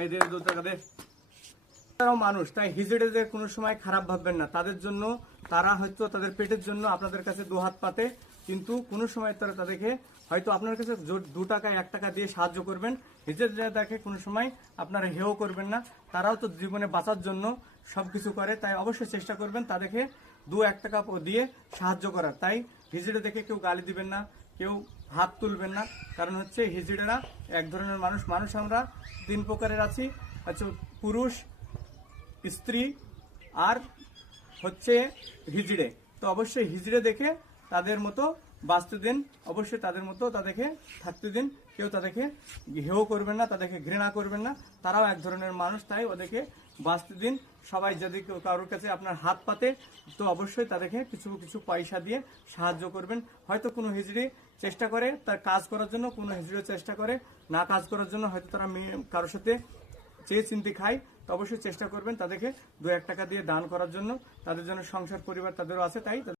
এই দে 2 টাকা দে। তারাও মানুষ, তাই হিজড়েদের কোনো সময় খারাপ ভাববেন না। তাদের জন্য, তারা হয়তো তাদের পেটের জন্য আপনাদের কাছে 2 হাত পাতে, কিন্তু কোনো সময় তারা তাদেরকে হয়তো আপনার কাছে 2 টাকা 1 টাকা দিয়ে সাহায্য করবেন। হিজড়েদেরকে কোনো সময় আপনারা হেও করবেন না। তারাও তো জীবনে বাঁচার জন্য সবকিছু করে, তাই অবশ্যই চেষ্টা করবেন তাদেরকে 2-1 টাকা দিয়ে সাহায্য করার। তাই হিজড়ে দেখে কেউ গালি দিবেন না, কেউ হাত তুলবেন না। কারণ হচ্ছে হিজড়েরা এক ধরনের মানুষ। মানুষ আমরা 3 প্রকারের আছি, আচ্ছা পুরুষ, স্ত্রী আর হচ্ছে হিজড়ে। তো অবশ্যই হিজড়ে দেখে তাদের মতো বাঁচতে দিন, অবশ্যই তাদের মতো তাদেরকে থাকতে দিন। কেউ তাদেরকে হেয় করবেন না, তাদেরকে ঘৃণা করবেন না। তারাও এক ধরনের মানুষ, তাই ওদেরকে বাঁচতে দিন। সবাই যদি কেউ কারোর কাছে আপনার হাত পাতে, তো অবশ্যই তাদেরকে কিছু কিছু পয়সা দিয়ে সাহায্য করবেন। হয়তো কোনো হিজড়ি চেষ্টা করে তার কাজ করার জন্য, কোনো হিজড়িও চেষ্টা করে না কাজ করার জন্য। হয়তো তারা কারোর সাথে চেয়ে চিনতে খায়, তো অবশ্যই চেষ্টা করবেন তাদেরকে 2-1 টাকা দিয়ে দান করার জন্য। তাদের জন্য সংসার পরিবার তাদেরও আছে, তাই